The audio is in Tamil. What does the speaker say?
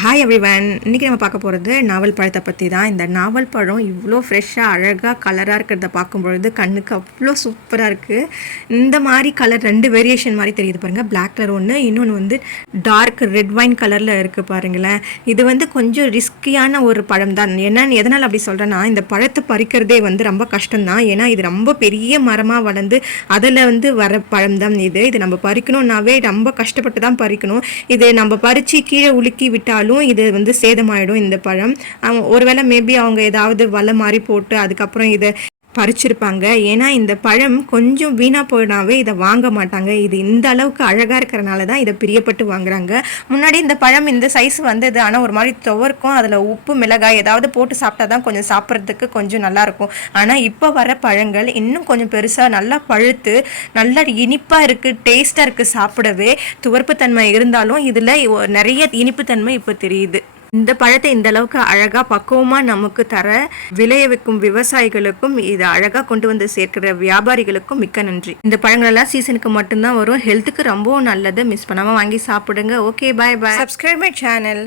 ஹாய் எவ்ரிவன் இன்றைக்கி நம்ம பார்க்க போகிறது நாவல் பழத்தை பற்றி தான் இந்த நாவல் பழம் இவ்வளோ ஃப்ரெஷ்ஷாக அழகாக கலராக இருக்கிறத பார்க்கும்பொழுது கண்ணுக்கு அவ்வளோ சூப்பராக இருக்குது இந்த மாதிரி கலர் ரெண்டு வேரியேஷன் மாதிரி தெரியுது பாருங்கள் பிளாக் கலர் ஒன்று இன்னொன்று வந்து டார்க் ரெட் வைன் கலரில் இருக்குது பாருங்களேன். இது வந்து கொஞ்சம் ரிஸ்கியான ஒரு பழம் தான் என்னன்னு எதனால் அப்படி சொல்கிறேன்னா இந்த பழத்தை பறிக்கிறதே வந்து ரொம்ப கஷ்டம்தான். ஏன்னா இது ரொம்ப பெரிய மரமாக வளர்ந்து அதில் வந்து வர பழம் தான் இது. இது நம்ம பறிக்கணும்னாவே ரொம்ப கஷ்டப்பட்டு தான் பறிக்கணும். இது நம்ம பறித்து கீழே உலுக்கி விட்டாலும் இது வந்து சேதமாயிடும் இந்த பழம். அவங்க ஒருவேளை மேபி அவங்க ஏதாவது வலை மாதிரி போட்டு அதுக்கப்புறம் இதை பறிச்சிருப்பாங்க. ஏன்னா இந்த பழம் கொஞ்சம் வீணாக போயினாவே இதை வாங்க மாட்டாங்க. இது இந்த அளவுக்கு அழகாக இருக்கிறனால தான் இதை பிரியப்பட்டு வாங்குறாங்க. முன்னாடி இந்த பழம் இந்த சைஸ் வந்தது. ஆனால் ஒரு மாதிரி துவர்க்கும். அதில் உப்பு மிளகாய் ஏதாவது போட்டு சாப்பிட்டா தான் கொஞ்சம் சாப்பிட்றதுக்கு கொஞ்சம் நல்லாயிருக்கும். ஆனால் இப்போ வர பழங்கள் இன்னும் கொஞ்சம் பெருசாக நல்லா பழுத்து நல்லா இனிப்பாக இருக்குது டேஸ்ட்டாக இருக்குது சாப்பிடவே. துவர்ப்புத்தன்மை இருந்தாலும் இதில் நிறைய இனிப்புத்தன்மை இப்போ தெரியுது. இந்த பழத்தை இந்த அளவுக்கு அழகாக பக்குவமாக நமக்கு தர விளைய வைக்கும் விவசாயிகளுக்கும் இதை அழகாக கொண்டு வந்து சேர்க்கிற வியாபாரிகளுக்கும் மிக்க நன்றி. இந்த பழங்களெல்லாம் சீசனுக்கு மட்டும்தான் வரும். ஹெல்த்துக்கு ரொம்பவும் நல்லது. மிஸ் பண்ணாமல் வாங்கி சாப்பிடுங்க. Okay bye bye subscribe my channel